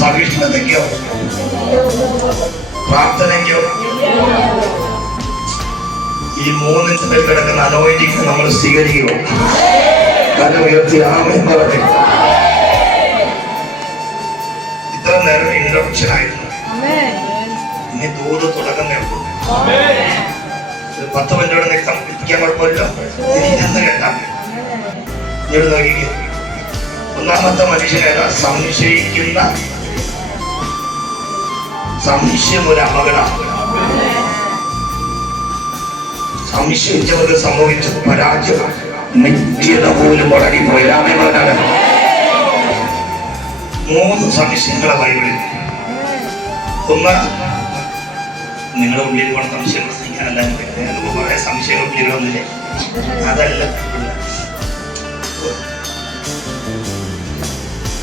സഹിഷ്ണുതയ്ക്കോ പ്രാർത്ഥനയ്ക്കോ? ഈ മൂന്നിന്റെ കിടക്കുന്ന അനോയിന്റിങ് നമ്മൾ സ്വീകരിക്കുമോ? കാരണം ഉയർത്തി ആമേൻ പറയട്ടെ. ഇത്ര നേരം ഇൻട്രൊഡക്ഷൻ ആയിരുന്നു. ഇനി ദൂത് തുടങ്ങുന്നേ ഉള്ളൂ. 10 മിനിറ്റോടെ നിൽക്കാൻ കുഴപ്പമില്ല. ഇനി ഇരുന്ന് കേട്ടാൽ ഇവിടെ നോക്കിക്കേ. ഒന്നാമത്തെ മനുഷ്യനേതാ? സംശയിക്കുന്ന. സംശയം ഒരു അപകടമാണ്. സംശയിച്ചവർക്ക് സംഭവിച്ചത് പരാജയം, നിത്യത പോലും മുടങ്ങിപ്പോയി. 3 സംശയങ്ങളെ ബൈബിളിൽ. ഒന്ന്, നിങ്ങളുടെ ഉള്ളിൽ കൊണ്ട് സംശയം പ്രസംഗിക്കാനല്ല. കുറെ സംശയങ്ങൾ ഉള്ളിലൊന്നില്ലേ? അതല്ല.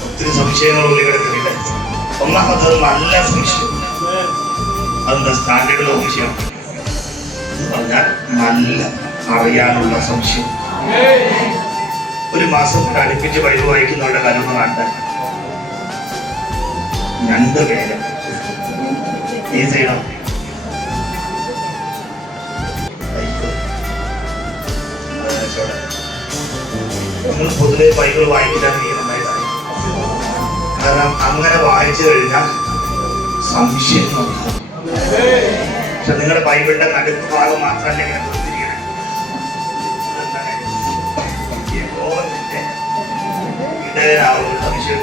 ഒത്തിരി സംശയങ്ങൾ ഉള്ളിൽ കിടക്കുന്നില്ല. ഒന്നാമത്തത് നല്ല സംശയം. അതെന്താ? സ്റ്റാൻഡേർഡ് സംശയം എന്ന് പറഞ്ഞാൽ നല്ല അറിയാനുള്ള സംശയം. ഒരു മാസം അടുപ്പിച്ച് ബൈബിൾ വായിക്കുന്നവരുടെ കരുണ കണ്ടാൽ 2 പേര് ഈ ചെയ്യണം. നമ്മൾ പൊതുവെ ബൈബിൾ വായിക്കാൻ നന്നായിട്ടാണ്. കാരണം അങ്ങനെ വായിച്ചു കഴിഞ്ഞാൽ സംശയം നോക്കും. പക്ഷെ നിങ്ങളുടെ ബൈബിളിന്റെ നടുക്ക് ഭാഗം മാത്രമല്ല ഇങ്ങനെ കൊടുത്തിരിക്കണം. സംശയം.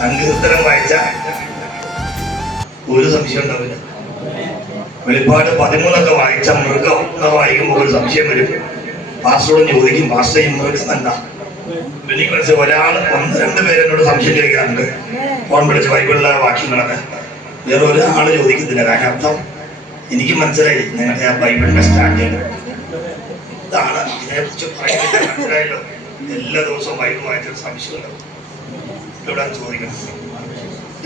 സങ്കീർത്തനം വായിച്ചാൽ ഒരു സംശയം ഉണ്ടാവില്ല. വെളിപ്പാട് 13 വായിച്ച മൃഗം എന്ന് വായിക്കുമ്പോൾ ഒരു സംശയം വരും. പാസ്റ്ററോട് ചോദിക്കും, പാസ്റ്റർ ഈ മൃഗം എന്താ? എനിക്ക് മനസ്സിലായി. ഒരാൾ 1-2 പേര് എന്നോട് സംശയം ചോദിക്കാറുണ്ട്. ഫോൺ വിളിച്ച് ബൈബിളിലെ വാക്യങ്ങളൊക്കെ. വേറെ ഒരാൾ ചോദിക്കത്തില്ല. കാരണം അർത്ഥം എനിക്ക് മനസ്സിലായി. നിങ്ങളുടെ ആ ബൈബിളിന്റെ സ്റ്റാൻഡേർഡ് ഇതാണ്. ഇതിനെക്കുറിച്ച് പറയുന്നില്ല. മനസ്സിലായല്ലോ? എല്ലാ ദിവസവും ബൈബിൾ വായിച്ചൊരു സംശയമുണ്ടാവും. ഇവിടെ ചോദിക്കണം.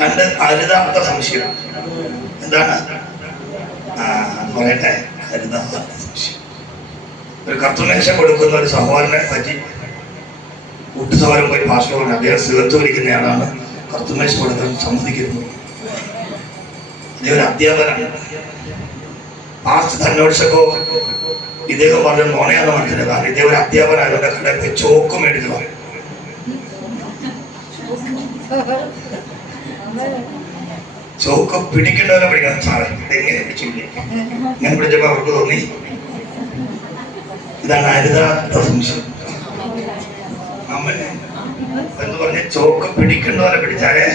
2, അരുതാത്ത സംശയം. എന്താണ്? പറയട്ടെ, അരുതാത്ത സംശയം. ഒരു കത്തുമേശം കൊടുക്കുന്ന ഒരു സഹോദരനെ പറ്റി കൂട്ടുസഹോദരൻ പോയി പാസ്റ്റർ പറഞ്ഞു, അദ്ദേഹം സിഗരറ്റ് വലിക്കുന്നയാളാണ്, കത്തുമേശം കൊടുക്കാൻ സമ്മതിക്കുന്നു. അദ്ദേഹം ഒരു അധ്യാപകനാണ്. പാസ്റ്റർ അന്വേഷിച്ചപ്പോ ഇദ്ദേഹം പറഞ്ഞ നോണയാന്ന് മനസ്സിലായി. കാരണം ഇദ്ദേഹം ഒരു അധ്യാപകനായതുകൊണ്ട് കടയിൽ പോയി ചോക്ക് മേടിച്ചു പറയും. ചോക്ക് പിടിക്കേണ്ടവരെ പിടിക്കണം. സാറേ ഇതെങ്ങനെ പിടിച്ചില്ലേ? ഞാൻ പിടിച്ചപ്പോ അവർക്ക് തോന്നി ഇതാണ് അരുതാത്ത സംശയം. എന്ന് പറഞ്ഞ ചോക്ക് പിടിക്കേണ്ടവരെ പിടിച്ചാലേ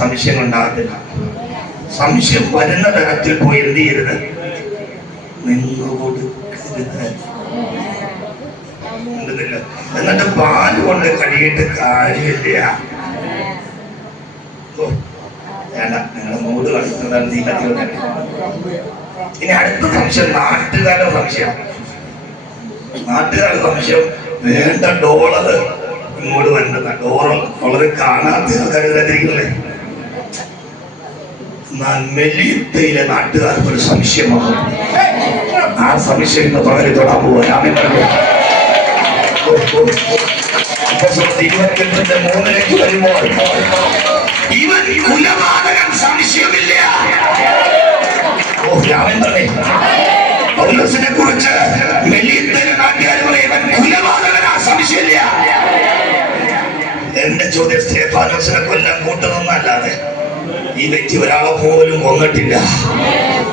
സംശയം ഉണ്ടാകത്തില്ല. സംശയം വരുന്ന തരത്തിൽ പോയി എന്ത് ചെയ്യരുത്? നിന്ന് കൊടുക്കരുത്. എന്നിട്ട് പാല് കൊണ്ട് കഴുകിയിട്ട് കാര്യമില്ല. വേണ്ട, നിങ്ങളുടെ മൂട് കളിക്കുന്നതാണ് നീ കത്തിയോടെ. ഇനി അടുത്ത സംശയം നാട്ടുകാരുടെ സംശയം. നാട്ടുകാരുടെ സംശയം വേണ്ട $, ഇങ്ങോട്ട് വരേണ്ടത് $. കാണാത്ത കരുതാതിരിക്കുന്നേ. എന്നാൽ മെലിയത്തയിലെ നാട്ടുകാർക്ക് ഒരു സംശയമാണ്. ആ സംശയം ഇന്ന് പകരം തൊടാൻ പോവാൻ 28:3 വരുമ്പോൾ ഇവൻ കുലപാതകൻ സംശയമില്ല. പൗലോസിനെ കുറിച്ച് മെലിയത്തയിലെ നാട്ടുകാർ പറയും ഇവൻ കുലപാതകനാ, സംശയമില്ല. എന്റെ ചോദ്യം, സ്തേഫാനോസിനെ കൊല്ലാൻ കൂട്ടുന്നല്ലാതെ ഈ വ്യക്തി ഒരാളെ പോലും കൊന്നിട്ടില്ല.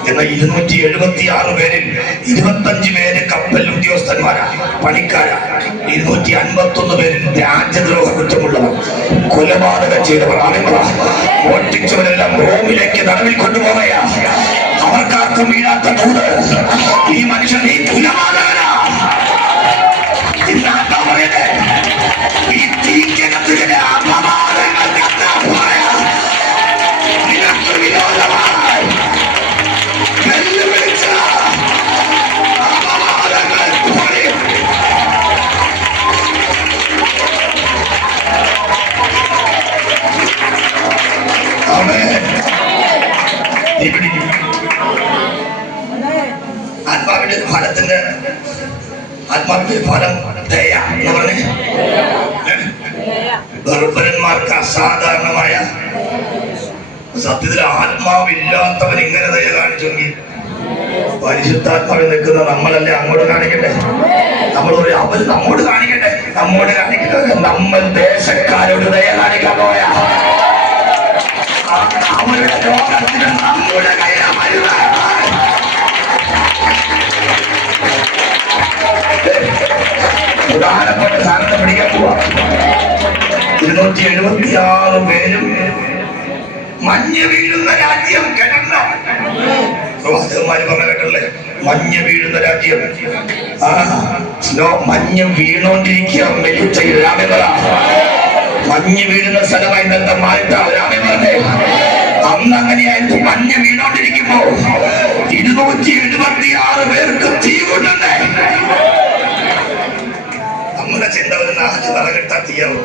എന്നാൽ 276 പേരിൽ 25 പേര് കപ്പൽ ഉദ്യോഗസ്ഥന്മാരാ, പണിക്കാരാ. 251 പേരിൽ രാജ്യദ്രോഹ കുറ്റമുള്ളവർ, കൊലപാതകം ചെയ്തവർ, ഓട്ടിച്ചവരെല്ലാം റോമിലേക്ക് തടവിൽ കൊണ്ടുപോകയാ. അവർക്കാർക്കും വീഴാത്ത ദൂത്, ഈ മനുഷ്യൻ ഈ കൊലപാതകനാ. ഇന്നാ പറയട്ടെ, ഈ തീക്കകത്തിലെ അപമാനങ്ങൾ നിനക്ക് വിരോധമായി വെല്ലുവിളിച്ച അപമാനങ്ങൾ പറയും. ആത്മാവിന്റെ ഫലത്തിന്റെ ഫലം ദയ എന്ന് പറഞ്ഞേ. ഗർഭരന്മാർക്ക് അസാധാരണമായ സത്യത്തിൽ ആത്മാവില്ലാത്തവൻ ഇങ്ങനെ ദയ കാണിച്ചെങ്കിൽ പരിശുദ്ധാത്മാവിൽ നിൽക്കുന്ന നമ്മളല്ലേ അങ്ങോട്ട് കാണിക്കണ്ടേ? നമ്മൾ പറയും അവര് നമ്മോട് കാണിക്കണ്ടേ? നമ്മോട് കാണിക്കുന്നത് നമ്മൾ ദേശക്കാരോട് ദയ കാണിക്കാൻ പോയാ അവരുടെ ലോകത്തിന് നമ്മുടെ കയ്യിലാണ്. പ്രധാനപ്പെട്ട സ്ഥാനത്ത് പിടിക്കാൻ പോവാ. 276 പേരും മഞ്ഞ് വീഴുന്ന രാജ്യം കിടന്ന പ്രവാചകന്മാര് പറഞ്ഞ കേട്ടല്ലേ, മഞ്ഞ് വീഴുന്ന രാജ്യം. മഞ്ഞ് വീണോണ്ടിരിക്കുക. മഞ്ഞ് വീഴുന്ന സ്ഥലമായി ഇന്നത്തെ മാറ്റ രാമൻ പറഞ്ഞേ. അന്ന് അങ്ങനെയായിരുന്നു. മഞ്ഞ് വീണോണ്ടിരിക്കുമ്പോ 276 പേർക്ക് തീ കൊണ്ടേ. നമ്മുടെ ചിന്ത ഒരു 4 വിറകിട്ടാ തീയാവും.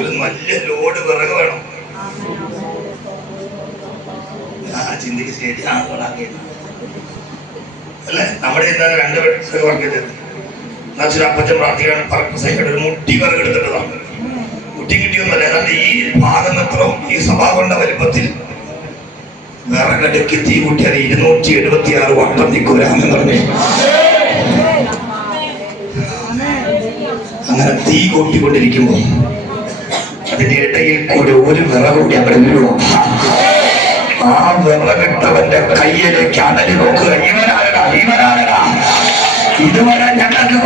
ഒരു വലിയ ലോഡ് വിറക് വേണം. ചിന്തിക്ക് ശരിയാണല്ലേ? നമ്മുടെ ചിന്ത 2 വിറക് വർക്ക് ചെയ്തത്. എന്നാ അപ്പച്ചൻ പ്രാർത്ഥിക്കാൻ ഒരു മുട്ടി വിറക് എടുത്തിട്ടതാണ്. മുട്ടി കിട്ടിയൊന്നല്ല. ഏതാണ്ട് ഈ ഭാഗമെത്രോ ഈ സഭ കൊണ്ട വലിപ്പത്തിൽ വിറകടുക്കി തീ കൂട്ടിയാൽ 276 വട്ടം നിൽക്കൂരാമെന്ന് പറഞ്ഞു. അങ്ങനെ തീ കൂട്ടിക്കൊണ്ടിരിക്കുമ്പോ അതിന്റെ ഇടയിൽ കൂടെ ഒരു വിറക് കൂടി അവിടെ വീഴുമോ? ആ വിറകിട്ടവന്റെ കയ്യിലേക്ക് അടലി നോക്കുക. ഇവനാരടാ ഇതുവരെ ഞങ്ങൾക്ക്